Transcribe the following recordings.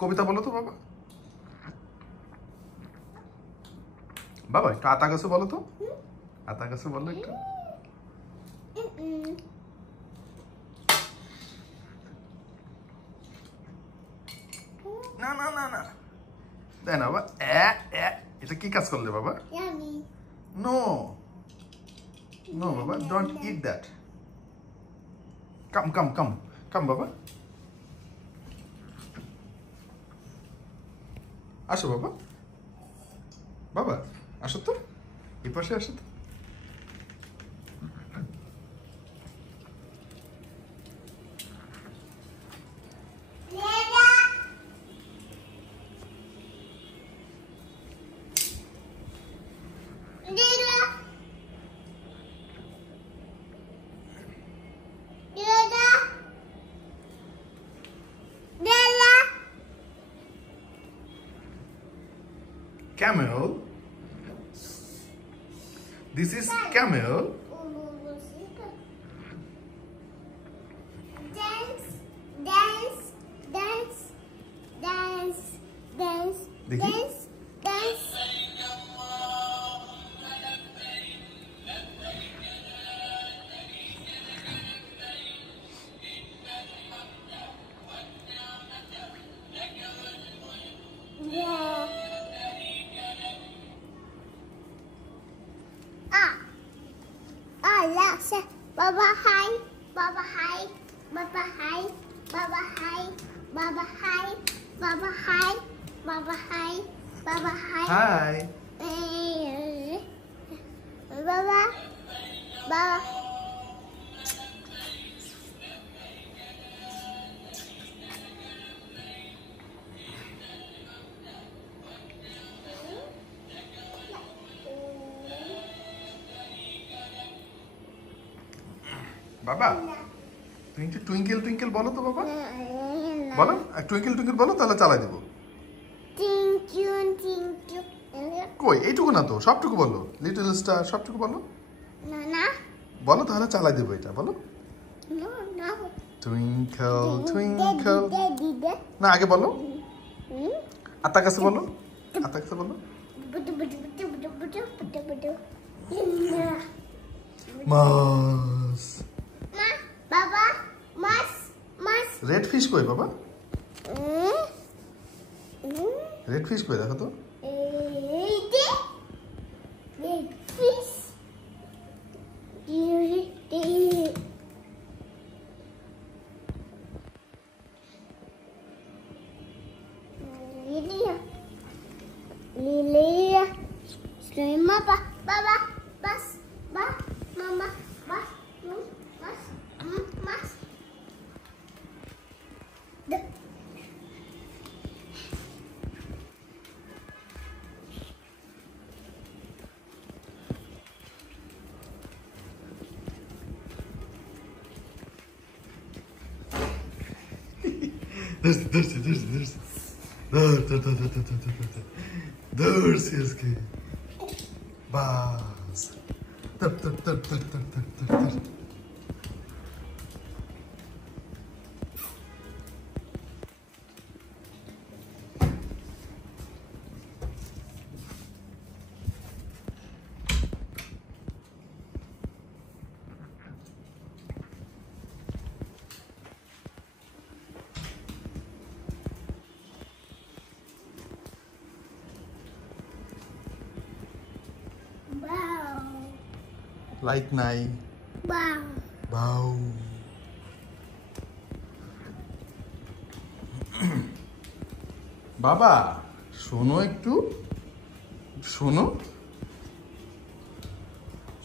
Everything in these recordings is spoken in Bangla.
কবিতা বলো তো বাবা। বাবা একটু আতা গাছে বলো তো, আতা গাছে বলো একটু। না না না না, দেয় না বাবা। এটা কি কাজ করলে বাবা? নো নো বাবা, don't it that. Come come come কাম বাবা, আসো বাবা, বাবা আসো তো, এই পাশে আসো তো। Camel. This is camel. Dance, dance, dance, dance, dance, dance, dance. Yeah. Alexa, Baba hi, Baba hi, Baba hi, Baba hi, Baba hi, Baba hi, Baba hi, Baba hi. Hi. Baba, Baba. বাবা তুমি একটু টুইঙ্কেল টুইঙ্কেল বলো তো বাবা, বলো টুইঙ্কেল টুইঙ্কেল বলো, তাহলে চালাই দেবো। কই এইটুকু না তো, সবটুকু বলো, লিটল স্টার সবটুকু বলো। না বলো তাহলে চালাই দেবো এটা, বলো। টুইঙ্কেল টুইঙ্কেল, না আগে বলো। আতা কাছে বলো, আতা কাছে বলো। মাছ। বাবা মাছ মাছ। রেড ফিশ কই বাবা? রেড ফিশ কই দেখো তো। Red fish. Lilia. Lilia. Mama, Baba, Bas, Ba, Mama, Bas, Bas, Mas. Dursi aski. Bas. Tır. Like নাই। Wow. বাউ। বাবা শোনো একটু, শোনো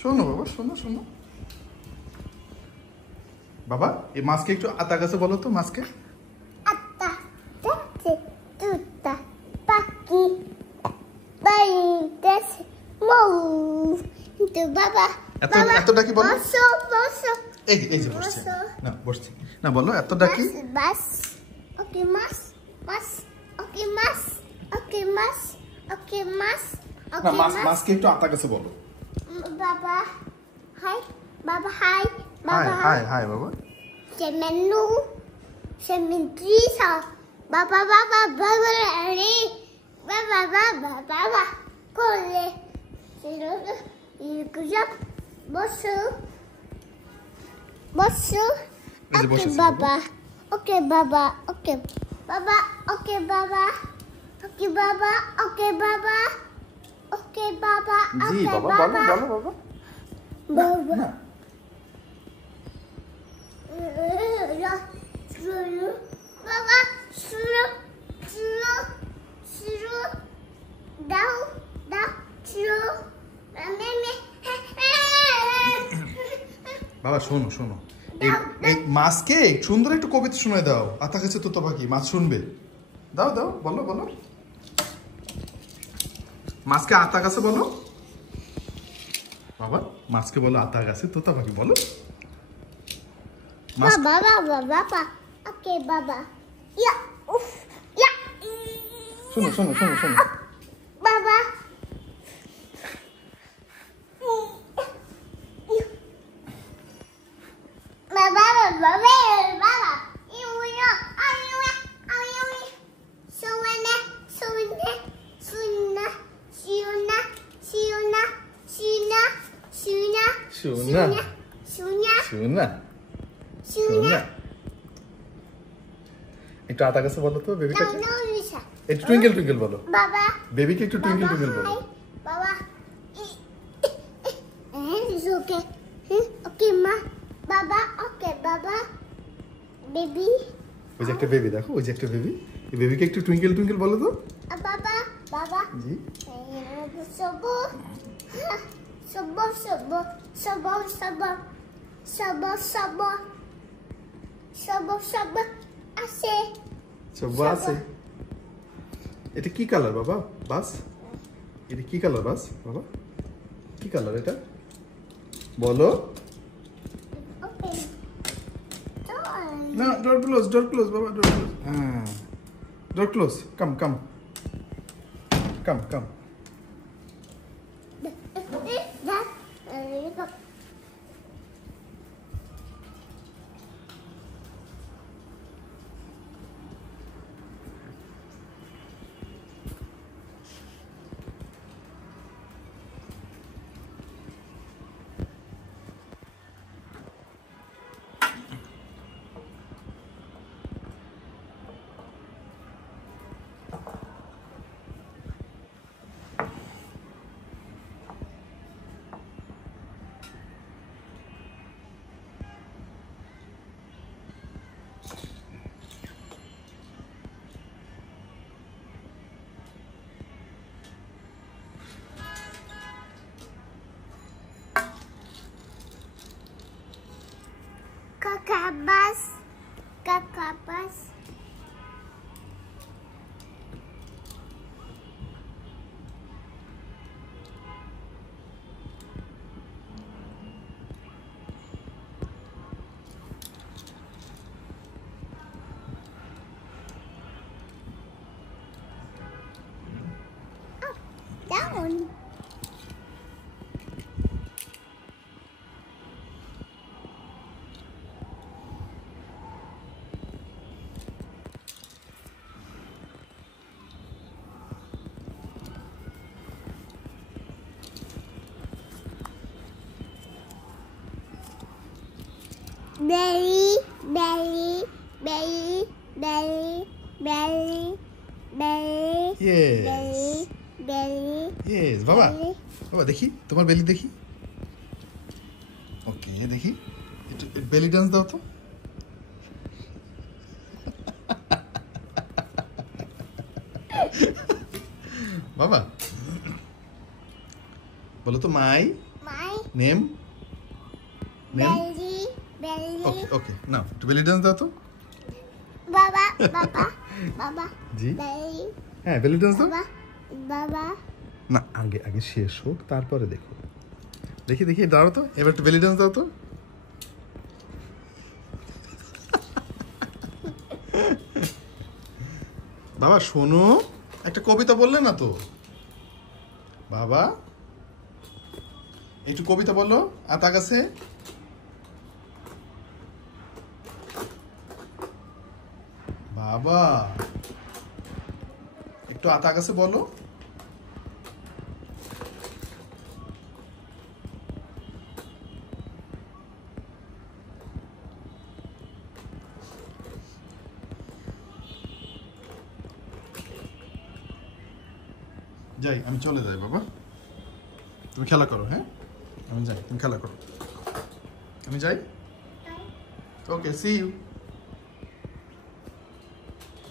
শোনো বাবা, শোনো শোনো। বাবা এই মাছকে একটু আতা গাছে বলো তো, মাছকে। Atta, tete, tuta, paki, baites, move. To Baba. এত ডাকি বলো। বসো। এই যে বসছে। না বসছে না, বলো এত ডাকি। বাস। ওকে মাস। ওকে মাস। না মাছকে একটু আতা গাছে বলো। Baba. Hi. Baba hi. Hi বাবা। Semenu. Sementrisa. Baba, Baba, Baba, Baba, Baba, Baba, Kole, Bosu, Bosu. Okay, Baba. Okay, Baba. Okay, Baba. Okay, Baba. Okay, Baba. Okay, Baba. Okay, Baba. জি Okay, বাবা বলো Baba. বলো বাবা Baba. না Baba, slow, slow, slow, down, down, slow. বাবা শোনো শোনো এই মাছকে সুন্দর একটু কবিতা শোনায় দাও আতা কাছে তোতা পাখি মাছ শুনবে দাও দাও বলো বলো মাছকে আতা গাছে বলো বাবা মাছকে বলো আতা গাছে তোতা পাখি বলো Baba, Baba, Baba. Okay, Baba. Yeah, oof, yeah. শোনো শোনো শোনো শোনো Baba. Baba, Baba, Baba. You know, Suna, Suna, Suna, Suna, Suna, Suna, Suna, শোনা Suna, শোনা Suna. একটু আতা গাছে বলো তো বেবি No, কাছে no, Lisa. একটু টুইঙ্কেল টুইঙ্কেল বলো Baba. বেবিকে একটু টুইঙ্কেল টুইঙ্কেল বলো Hi, Baba. It's okay. Okay, Ma. Baba. Okay, Baba. Baby. ওই যে একটা বেবি দেখো ওই যে একটা বেবি এই বেবিকে একটু টুইঙ্কেল টুইঙ্কেল বলো তো Baba. Baba. জি Sobo. Sobo, sobo. Sobo, sobo. Sobo, sobo. Sobo, sobo. Ase. সব আছে এটা কি কালার বাবা বাস এটা কি কালার বাস বাবা কি কালার এটা বলো Okay. না ডোর ক্লোজ বাবা ডোর ক্লোজ হ্যাঁ door close come come come come That. Kakabas. Kakabas. Up, down. Berry, berry, berry, berry, berry, berry, Yes. berry, berry, yes বাবা berry. বাবা দেখি তোমার বেলি দেখি ওকে দেখি একটু বেলি ডান্স দাও তো বাবা বলো তো মাই My name name belly, belly. ওকে ওকে নাও একটু বেলি ডান্স দাও তো Baba, Baba, Baba. জি Belly, হ্যাঁ বেলি ডান্স দাও Baba, Baba. না আগে আগে শেষ হোক তারপরে দেখো দেখি দেখি দাও তো এবার একটু বেলি ডান্স দাও তো বাবা শোনো একটা কবিতা বললে না তো বাবা একটু কবিতা বলো আতা গাছে বাবা একটু আতা কাছে বলো। যাই, আমি চলে যাই বাবা, তুমি খেলা করো। হ্যাঁ, আমি যাই, তুমি খেলা করো, আমি যাই। Okay, see you.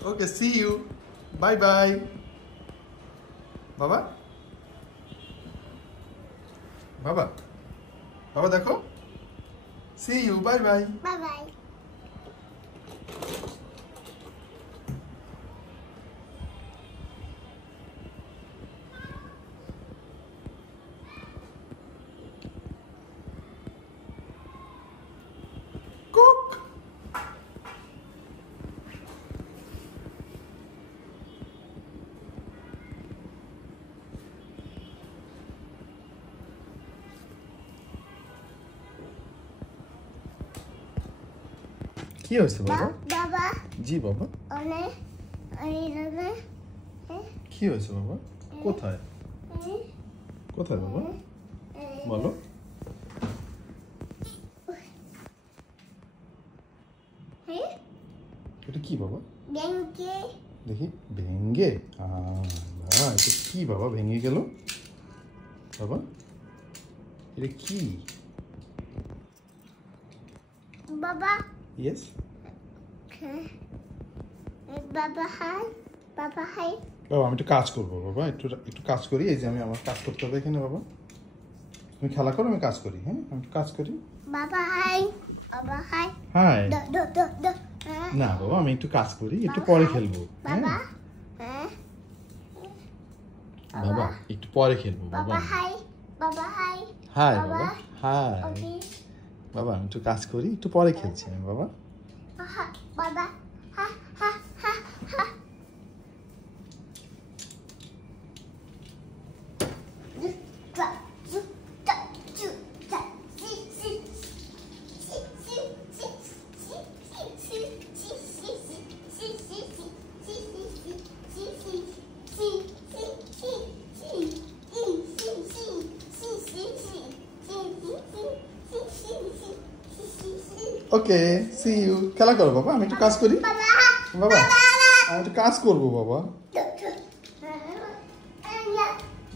Okay, see you, bye bye বাবা। বাবা, বাবা দেখো, see you, bye bye. Bye bye. Cook. কি হয়েছে বাবা? বাবা, জি বাবা। অনেক কি হয়েছে বাবা? কোথায় কোথায় বাবা, বলো। এটা কি বাবা? ব্যাংকে দেখি, ভেঙ্গে। বাবা, এটা কি বাবা ভেঙে গেল বাবা? এটা কি বাবা? ইয়েস বাবা হাই, বাবা হাই। বাবা, আমি একটু কাজ করবো বাবা, একটু কাজ করি। এই যে আমি আমার কাজ করতে হবে এখানে বাবা। তুমি খেলা করো, আমি কাজ করি। হ্যাঁ, আমি একটু কাজ করি। বাবা হাই, বাবা হাই। হাই। দ না বাবা, আমি একটু কাজ করি, একটু পরে খেলবো। বাবা, বাবা একটু পরে খেলবো বাবা। বাবা হাই, বাবা হাই। হাই বাবা, হাই বাবা, আমি একটু কাজ করি, একটু পরে খেলছি আমি বাবা। বাবা, হা হা হা হা। ওকে, সি ইউ। খেলা করো বাবা, আমি একটু কাজ করি বাবা। আমি একটু কাজ করবো বাবা।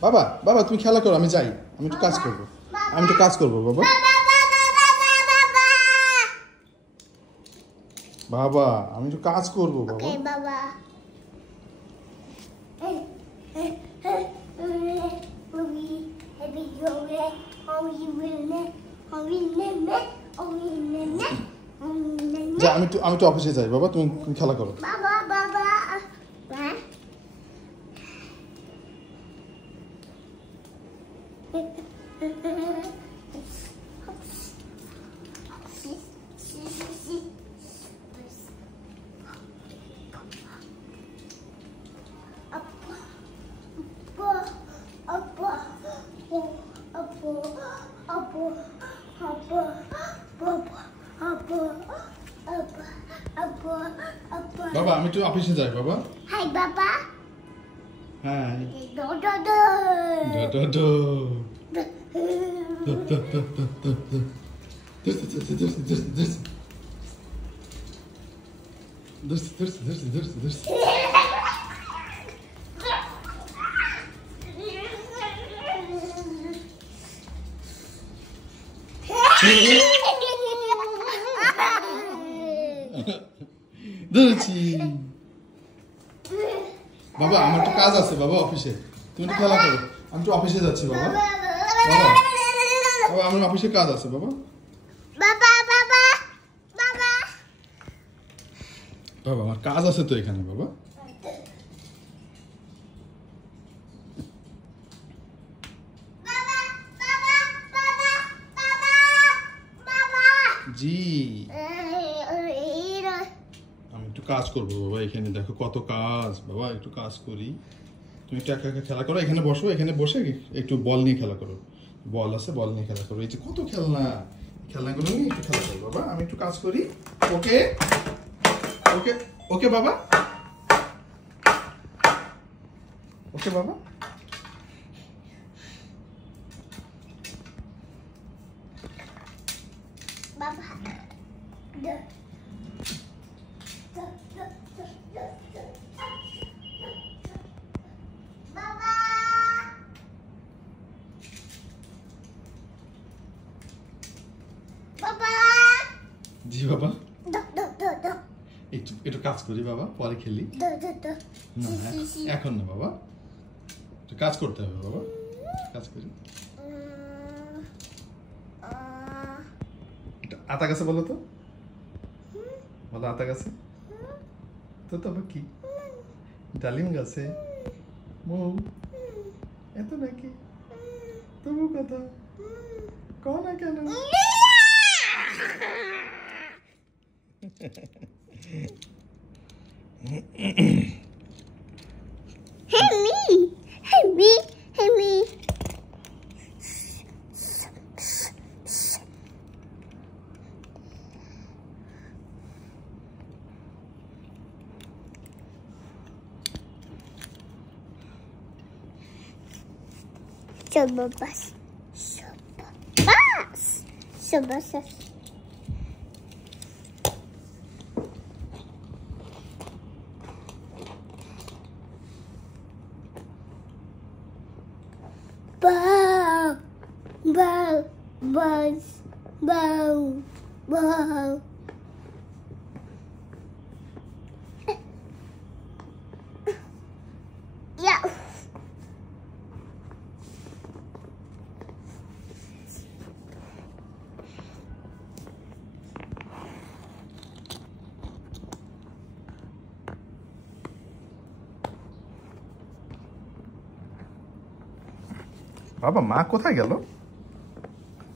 বাবা, বাবা তুমি খেলা করো, আমি যাই, আমি একটু কাজ করবো। আমি একটু কাজ করবো বাবা। বাবা, আমি একটু কাজ করবো বাবা। বাবা, যা, আমি একটু অফিসে যাই বাবা, তুমি খেলা করো। বাবা, বাবা, বাবা, আমি একটু অফিসে যাই বাবা। হাই বাবা। হাই। ডো ডো ডো ডো ডো ডো। ধরেছি বাবা, আমার একটু কাজ আছে বাবা অফিসে, তুমি একটু খেলা করো। আমি একটু অফিসে যাচ্ছি বাবা। বাবা, বাবা আমার অফিসে কাজ আছে বাবা। বাবা, বাবা, বাবা, বাবা আমার কাজ আছে তো এখানে বাবা। জি, আমি একটু কাজ করবো বাবা। এখানে দেখো কত কাজ বাবা, একটু কাজ করি। তুমি একটু একা একা খেলা করো, এখানে বসো, এখানে বসে একটু বল নিয়ে খেলা করো। বল আছে, বল নিয়ে খেলা করো। এই যে কত খেলনা, খেলনাগুলো নিয়ে একটু খেলা করো বাবা। আমি একটু কাজ করি। ওকে ওকে ওকে বাবা। ওকে বাবা? বাবা বাবা বাবা জি বাবা, দো দো দো দো একটু একটু কাজ করি বাবা, পরে খেলি। দো দো দো না এখন না বাবা, একটু কাজ করতে হবে বাবা, কাজ করি। আতা গাছে বলো তো, বলো আতা গাছে তো তবে কি, ডালিম গাছে মৌ, এত নাকি তবু কথা কও না কেন? Hey me, hey me, hey me. Coba pas, coba pas, coba pas. Bow, bow, buzz, bow, bow. Yeah. বাবা মা কোথায় গেল?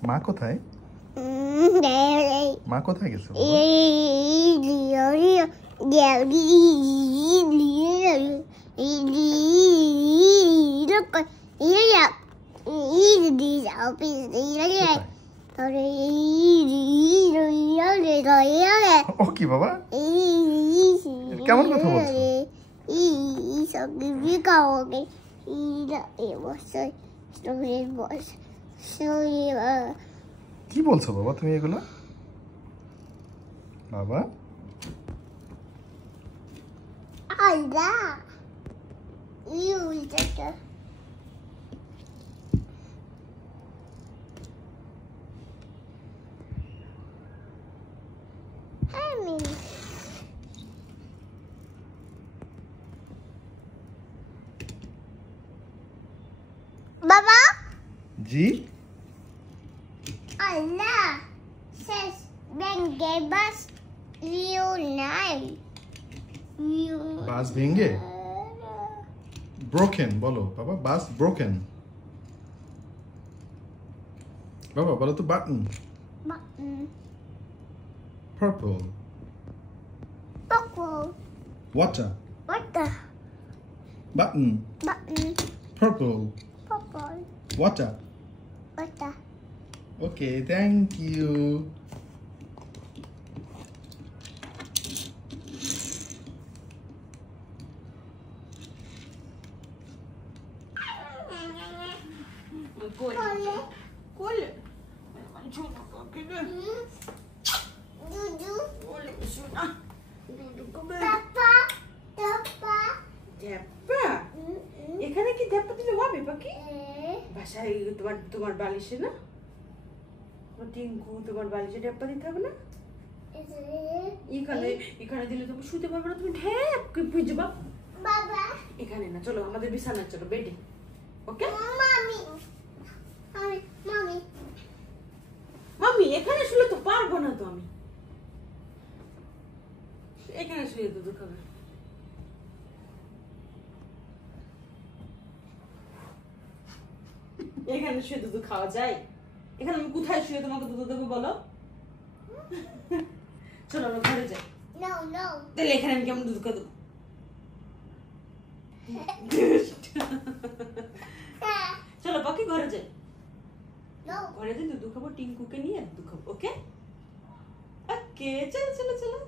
মা কোথায়? মা কোথায় গেছে বাবা? ও কি বাবা, কেমন কথা বলছো? কি বলছো বাবা তুমি এগুলো? বাবা Allah, you just Baba, G Allah says when gave us reunite. বাস ভেঙে, ব্রোকেন বলো বাবা, বাস ব্রোকেন। বাবা বলো তো button, Button, purple, purple, water, what the button, button, purple, purple, water. what the okay, thank you. Коля, мальчонок, как это? Dudu, Коля, сюда. Дуду, куда? Papa, Papa, ধ্যাপা? এখানে কি ধ্যাপা দিলে হবে পাখি? eh, বাসায় তোমার বালিশে না? তোমার টিঙ্কু তোমার বালিশে ধ্যাপা দিতে হবে না? এখানে দিলে তুমি শুতে পারবে না, তুমি ঢ্যাপ বুঝবা? Baba, এখানে না, চলো আমাদের বিছানায় চলো, বেডে। ওকে? Mommy, Mommy, মামি এখানে শুলে তো পারবো না তো আমি। এখানে শুয়ে দুধ খাবে। এখানে শুয়ে দুধ খাওয়া যায়? এখানে আমি কোথায় শুয়ে তোমাকে দুধ দেবো বলো? চলো আমরা ঘরে যাই। no, no, তাহলে এখানে আমি কেমন দুধ খাবো? চলো পাখি ঘরে যাই। no. ঘরে যাই দুধ খাবো, টিঙ্কুকে নিয়ে দুধ খাবো। ওকে ওকে, চলো চলো চলো।